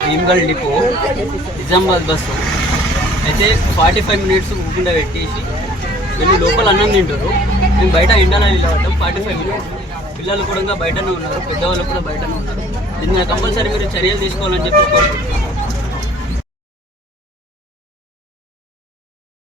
Bheemgal depot Nizamabad bus అయితే 45 minutes ఊకుండా పెట్టేసి వీళ్ళు లోపల అన్నం తింటారు. మేము బయట ఎండలో నిలబడ్డాం 45 మినిట్స్. పిల్లలు కూడా బయటనే ఉన్నారు, పెద్దవాళ్ళు కూడా బయటనే ఉన్నారు. దీని మీద కంపల్సరీ మీరు చర్యలు తీసుకోవాలని చెప్పి కోరుకుంటున్నాం.